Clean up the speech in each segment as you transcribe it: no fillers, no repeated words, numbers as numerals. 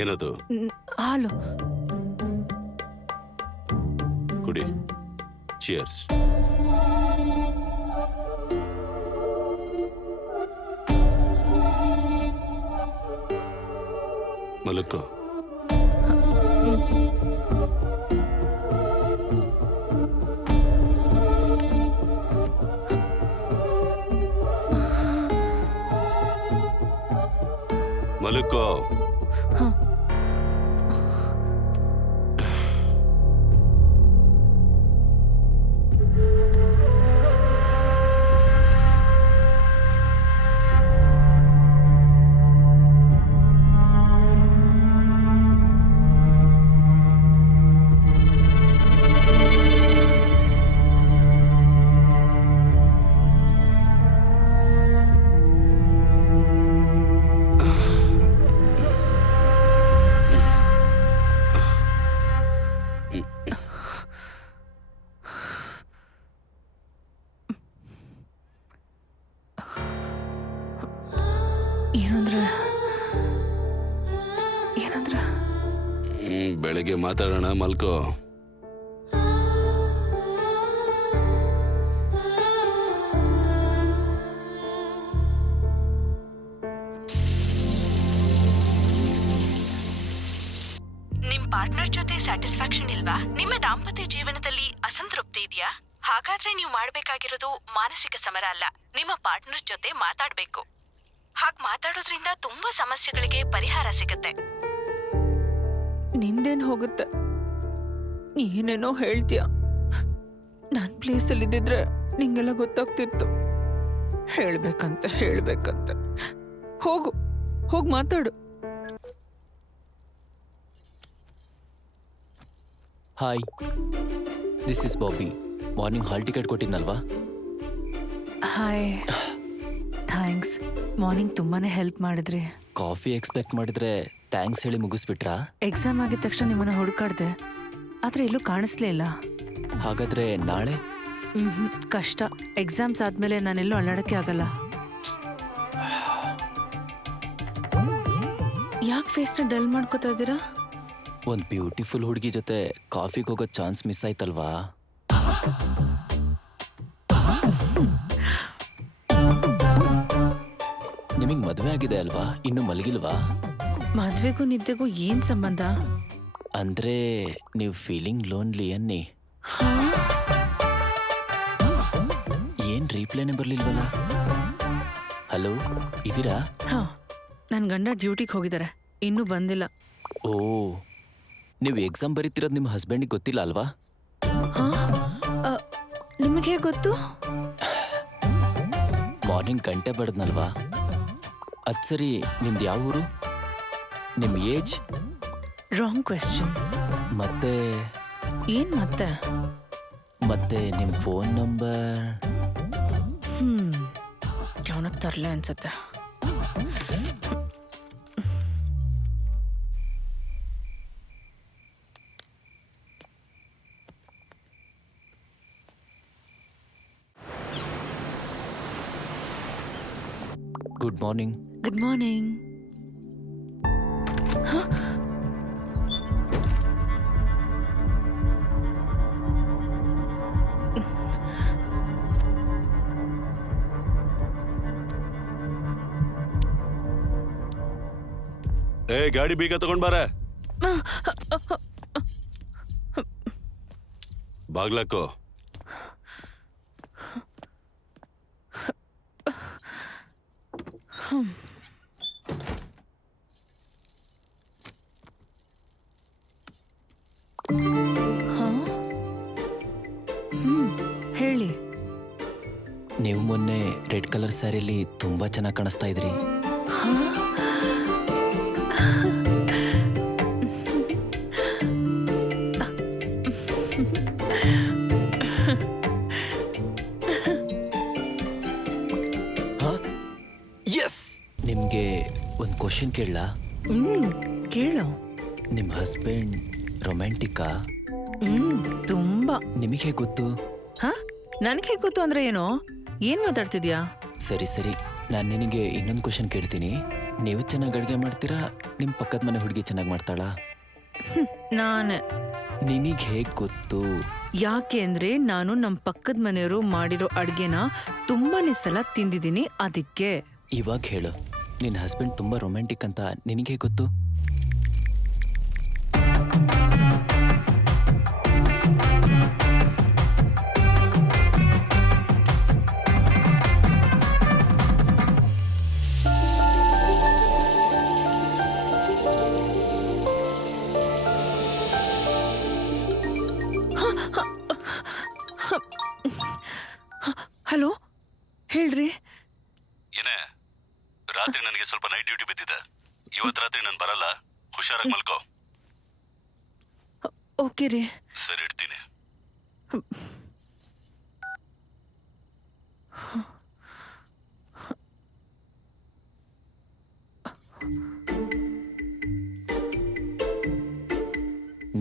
ಏನದು? ಹಾಲು. ಕುಡಿ. ಚಿಯರ್ಸ್. ಮಲಕ್ಕೋ. ಮಲಕ್ಕೋ. ಬೆಳಗ್ಗೆ ಮಾತಾಡೋಣ, ಮಲ್ಕೋ. ನಿಮ್ ಪಾರ್ಟ್ನರ್ ಜೊತೆ ಸ್ಯಾಟಿಸ್ಫ್ಯಾಕ್ಷನ್ ಇಲ್ವಾ? ನಿಮ್ಮ ದಾಂಪತ್ಯ ಜೀವನದಲ್ಲಿ ಅಸಂತೃಪ್ತಿ ಇದೆಯಾ? ಹಾಗಾದ್ರೆ ನೀವು ಮಾಡ್ಬೇಕಾಗಿರೋದು ಮಾನಸಿಕ ಸಮರ ಅಲ್ಲ, ನಿಮ್ಮ ಪಾರ್ಟ್ನರ್ ಜೊತೆ ಮಾತಾಡ್ಬೇಕು. ಹಾಗ್ ಮಾತಾಡೋದ್ರಿಂದ ತುಂಬಾ ಸಮಸ್ಯೆಗಳಿಗೆ ಪರಿಹಾರ ಸಿಗತ್ತೆ. ನಿಂದೇನ್ ಹೋಗುತ್ತೆ? ಏನೇನೋ ಹೇಳ್ತೀಯ. ನಾನ್ ಪ್ಲೇಸಲ್ಲಿ ಇದ್ದಿದ್ರೆ ನಿಂಗೆಲ್ಲ ಗೊತ್ತಾಗ್ತಿತ್ತು. ಹೇಳ್ಬೇಕಂತ ಹೋಗ್ ಮಾತಾಡು. Hi, this is Bobby. Morning hall ticket ಕೊಟ್ಟಿದ್ನಲ್ವಾ? Hi, thanks. ಮಾರ್ನಿಂಗ್ ತುಂಬಾನೇ ಹೆಲ್ಪ್ ಮಾಡಿದ್ರಿ. ಕಾಫಿ ಎಕ್ಸ್ಪೆಕ್ಟ್ ಮಾಡಿದ್ರೆ ಥ್ಯಾಂಕ್ಸ್ ಹೇಳಿ ಮುಗಿಸ್ಬಿಟ್ರಾ? ಎಕ್ಸಾಮ್ ಆಗಿದ ತಕ್ಷಣ ನಿಮ್ಮನ್ನ ಹುಡುಕಾಡ್ದೆ, ಆದ್ರೆ ಎಲ್ಲೂ ಕಾಣಿಸ್ಲೇ ಇಲ್ಲ. ಹಾಗಾದ್ರೆ ನಾಳೆ? ಕಷ್ಟ. ಎಕ್ಸಾಮ್ಸ್ ಆದ್ಮೇಲೆ ನಾನೆಲ್ಲೂ ಅಲ್ಲಾಡಕ್ಕೆ ಆಗಲ್ಲ. ಯಾಕೆ ಫೇಸ್ನ ಡಲ್ ಮಾಡ್ಕೋತಾ ಇದ್ದೀರಾ? ಒಂದು ಬ್ಯೂಟಿಫುಲ್ ಹುಡುಗಿ ಜೊತೆ ಕಾಫಿಗೆ ಹೋಗೋ ಚಾನ್ಸ್ ಮಿಸ್ ಆಯ್ತಲ್ವಾ? ನಿಮಗೆ ಮದುವೆ ಆಗಿದೆ ಅಲ್ವಾ? ಇನ್ನು ಮಲಗಿಲ್ವಾ? ಮದ್ವೆಗೂ ನಿದ್ದೆಗೂ ಏನ್ ಸಂಬಂಧ? ಅಂದ್ರೆ ನೀವು ಫೀಲಿಂಗ್ ಲೋನ್ಲಿ ಅನ್ನಿ. ಏನ್ ರೀಪ್ಲೇನೆ ಬರ್ಲಿಲ್ವಲ್ಲ? ಹಲೋ, ಇದೀರಾ? ಹಾ, ನನ್ ಗಂಡ ಡ್ಯೂಟಿಗೆ ಹೋಗಿದ್ದಾರೆ, ಇನ್ನೂ ಬಂದಿಲ್ಲ. ಓ, ನೀವು ಎಕ್ಸಾಮ್ ಬರೀತಿರೋದು ನಿಮ್ಮ ಹಸ್ಬೆಂಡಿಗೆ ಗೊತ್ತಿಲ್ಲ ಅಲ್ವಾ? ನಿಮಗೆ ಹೇಗೆ ಗೊತ್ತು? ಮಾರ್ನಿಂಗ್ ಗಂಟೆ ಬಡ್ದ್ನಲ್ವಾ? ಅದ್ ಸರಿ, ನಿಮ್ದು ಯಾವ ಊರು? ನಿಮ್ ಏಜ್? Wrong question. ಮತ್ತೆ ಏನ್ ಮತ್ತೆ ನಿಮ್ ಫೋನ್ ನಂಬರ್? ಯಾವನ ತರ್ಲೆ ಅನ್ಸತ್ತೆ. Good morning. Good morning. ಗಾಡಿ ಬೀಗ ತಗೊಂಡ್ ಬಾರ. ಬಾಗ್ಲಾಕೋ. ಹೇಳಿ. ನೀವು ಮೊನ್ನೆ ರೆಡ್ ಕಲರ್ ಸ್ಯಾರಿಲಿ ತುಂಬಾ ಚೆನ್ನಾಗಿ ಕಾಣಿಸ್ತಾ ಇದ್ರಿ. ನಿಮ್ಗೆ ಒಂದು ಕ್ವಶನ್ ಕೇಳಲಾ? ಕೇಳು. ನಿಮ್ಮ ಹಸ್ಬೆಂಡ್ ರೊಮ್ಯಾಂಟಿಕಾ? ತುಂಬಾ. ನಿಮಗೆ ಹೇಗೆ ಗೊತ್ತು? ನನಗೆ ಹೇಗೆ ಗೊತ್ತು ಅಂದ್ರೆ ಏನು? ಏನ್ ಮಾತಾಡ್ತಿದ್ಯಾ? ಸರಿ, ನಾನು ನಿನಗೆ ಇನ್ನೊಂದು ಕ್ವಶನ್ ಕೇಳ್ತೀನಿ. ನೀವು ಚೆನ್ನಾಗಿ ಅಡುಗೆ ಮಾಡ್ತೀರಾ ನಿಮ್ಮ ಪಕ್ಕದ ಮನೆ ಹುಡುಗಿ ಚೆನ್ನಾಗಿ ಮಾಡ್ತಾಳಾ? ನಾನೇ. ನಿನಗೆ ಹೇಗೆ ಗೊತ್ತು? ಯಾಕೆ ಅಂದ್ರೆ ನಾನು ನಮ್ಮ ಪಕ್ಕದ ಮನೆಯವರು ಮಾಡಿರೋ ಅಡ್ಗೆನ ತುಂಬಾನೇ ಸಲ ತಿಂದಿದ್ದೀನಿ, ಅದಕ್ಕೆ. ಇವಾಗ ಹೇಳು, ನಿನ್ನ ಹಸ್ಬೆಂಡ್ ತುಂಬ ರೊಮ್ಯಾಂಟಿಕ್ ಅಂತ ನಿನಗೆ ಹೇಗೆ ಗೊತ್ತು? ಹಲೋ, ಹೇಳ್ರಿ. ಏನೇ, ರಾತ್ರಿ ನನಗೆ ಸ್ವಲ್ಪ ನೈಟ್ ಡ್ಯೂಟಿ ಬಿದ್ದಿದೆ. ಇವತ್ತು ರಾತ್ರಿ ನಾನು ಬರಲ್ಲ, ಹುಷಾರಾಗಿ ಮಲ್ಕೋ. ಓಕೆ ರೀ. ಸರಿ, ಇಡ್ತೀನಿ.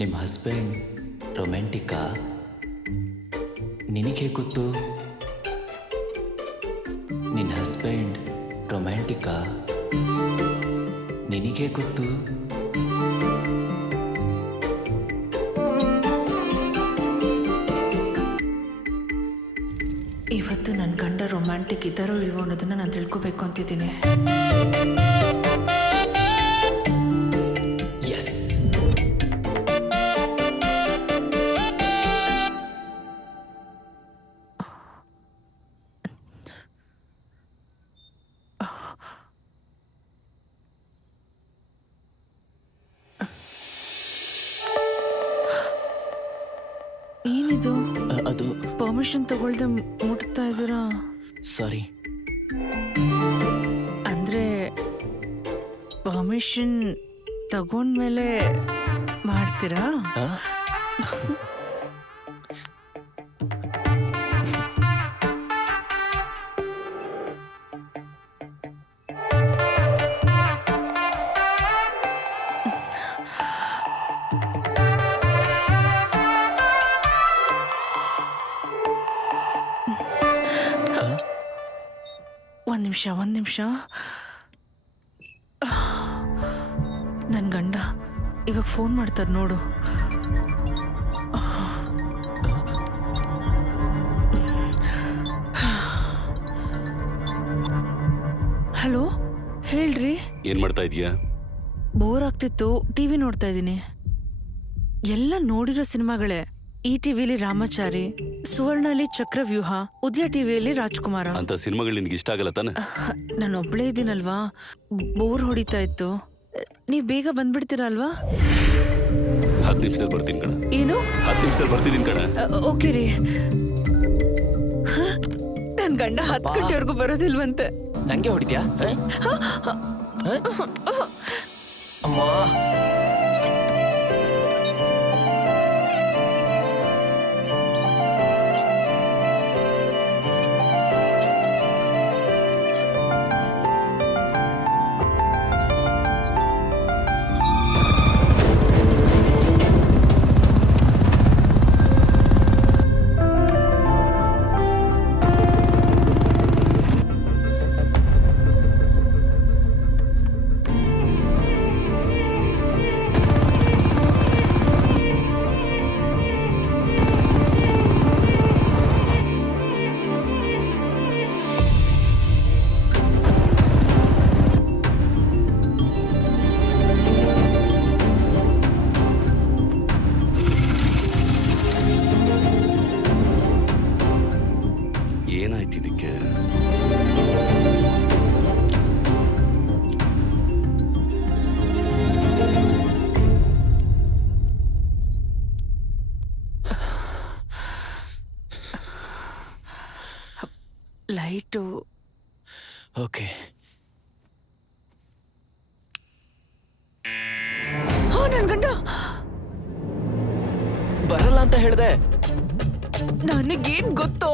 ನಿಮ್ಮ ಹಸ್ಬೆಂಡ್ ರೊಮ್ಯಾಂಟಿಕಾ? ನಿನಗೆ ಹೇಗೆ ಗೊತ್ತು? ನಿನ್ನ ಹಸ್ಬೆಂಡ್ ರೊಮ್ಯಾಂಟಿಕಾ? ನಿನಗೆ ಗೊತ್ತು? ಇವತ್ತು ನನ್ನ ಗಂಡ ರೊಮ್ಯಾಂಟಿಕ್ ಇದ್ದಾರೋ ಇಲ್ವೋ ಅನ್ನೋದನ್ನ ನಾನು ತಿಳ್ಕೊಬೇಕು ಅಂತಿದ್ದೀನಿ. ಎಸ್. ಏನಿದು? ಅದು ಪರ್ಮಿಷನ್ ತಗೊಳ್ದೆ ಮುಟ್ತಾ ಇದ್ದೀರಾ? ಸಾರಿ. ಅಂದ್ರೆ ಪರ್ಮಿಷನ್ ತಗೊಂಡ್ಮೇಲೆ ಮಾಡ್ತೀರಾ? ಒಂದ್ ನಿಮಿಷ. ನನ್ನ ಗಂಡ ಇವಾಗ ಫೋನ್ ಮಾಡ್ತಾರೆ ನೋಡು. ಹಲೋ, ಹೇಳ್ರಿ. ಏನ್ ಮಾಡ್ತಾ ಇದೀಯಾ? ಬೋರ್ ಆಗ್ತಿತ್ತು, ಟಿವಿ ನೋಡ್ತಾ ಇದ್ದೀನಿ. ಎಲ್ಲ ನೋಡಿರೋ ಸಿನಿಮಾಗಳೇ. ಈ ಟಿವಿಲಿ ರಾಮಾಚಾರಿ, ಸುವರ್ಣಲ್ಲಿ ಚಕ್ರವ್ಯೂಹ, ಉದಯ ಟಿವಿಯಲ್ಲಿ ರಾಜ್ಕುಮಾರ. ಅಂತ ಸಿನಿಮಾಗಳು ನಿನ್ಗೆ ಇಷ್ಟ ಆಗಲ್ಲ ತಾನೆ? ನಾನು ಒಬ್ಳೇ ಇದ್ದೀನಲ್ವಾ, ಬೋರ್ ಹೊಡಿತಾ ಇತ್ತು. ನೀವ್ ಬೇಗ ಬಂದ್ಬಿಡ್ತೀರಲ್ವಾ? 10 ನಿಮಿಷದಲ್ಲಿ ಬರ್ತೀನಿ ಕಣ. ಏನು? 10 ನಿಮಿಷದಲ್ಲಿ ಬರ್ತಿದ್ದೀನಿ ಕಣ. ಓಕೆ ರೀ. ನನ್ ಗಂಡ 10 ಗಂಟೆವರೆಗೂ ಬರೋದಿಲ್ವಂತೆ. ನಂಗೆ ಹೊಡಿದ್ಯಾ? ಅಮ್ಮ, ಏನಾಯ್ತು ಇದಕ್ಕೆ? ಲೈಟು. ಓಕೆ. ನನ್ ಗಂಡ ಬರಲ್ಲ ಅಂತ ಹೇಳ್ದೆ. ನನಗೇನ್ ಗೊತ್ತೋ?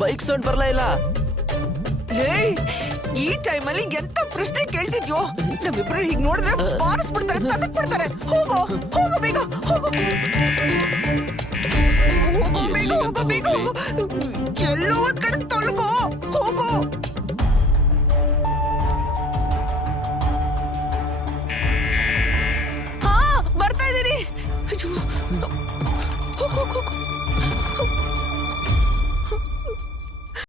ಬೈಕ್ ಸೌಂಡ್ ಬರಲೇ ಇಲ್ಲ. ಈ ಟೈಮಲ್ಲಿ ಎಂತ ಪ್ರಶ್ನೆ ಕೇಳ್ತಿದ್ಯೋ? ನಮ್ಮಿಬ್ರು ಹೀಗ್ ನೋಡಿದ್ರೆ ಬಾರಿಸ್ಬಿಡ್ತಾರೆ, ತದಕ್ ಬಿಡ್ತಾರೆ. ಹೋಗೋ ಹೋಗೋ ಬೇಗ, ಹೋಗೋ ಹೋಗೋ ಬೇಗ, ಹೋಗೋ ಬೇಗ, ಹೋಗೋ.